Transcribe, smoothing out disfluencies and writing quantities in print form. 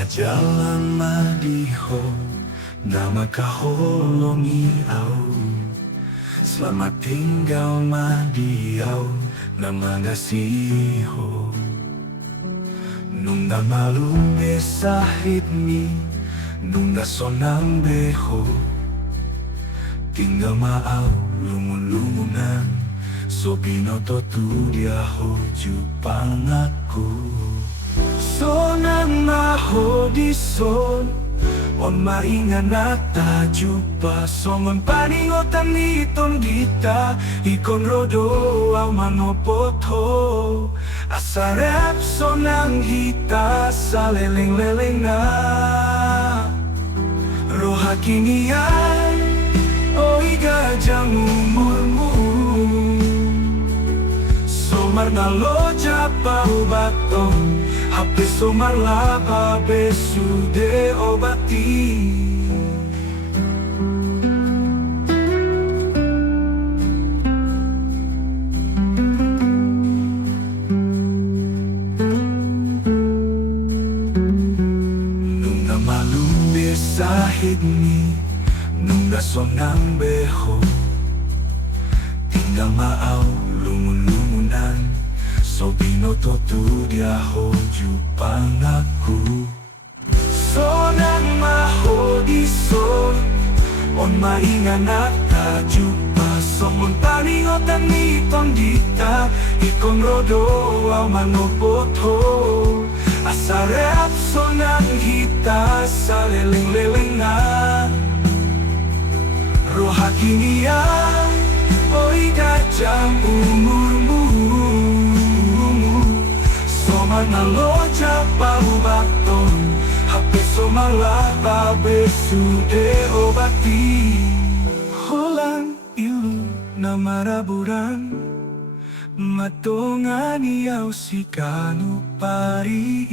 Majalan madiho na makaholongi au. Selamat tinggal madiaw na mangasiho. Nung namalume sahib mi, nung nasonang beho, tinggal maaw lumun-lumunan, so binoto tu diaho jupang aku. So nang maho di son, on maingan nata jupa, songon paningotan iton dita, ikon rodo aw manopoto, asarep sonang hita sa leleng-leleng na. Roha kinian, oi gajang umurmu, somar na loja paubatong, hape somar laba besude obati. Nung namalumbe sahid ni, nung nasonang beho, tinggal maaw lumun-lumunan, so binoto tu diaho jupang aku. So nang maho di son, on maingan nata jupa, somon paningotan itong dita, ikon rodo aw manopoto, asarep sonang hita sa leleng-leleng na. Roha kinian, oi gajang umurmu, somar na loja paubaton, hape somar laba besude obati. Holang ilu na maraburan, matongan iyaw si kanupari.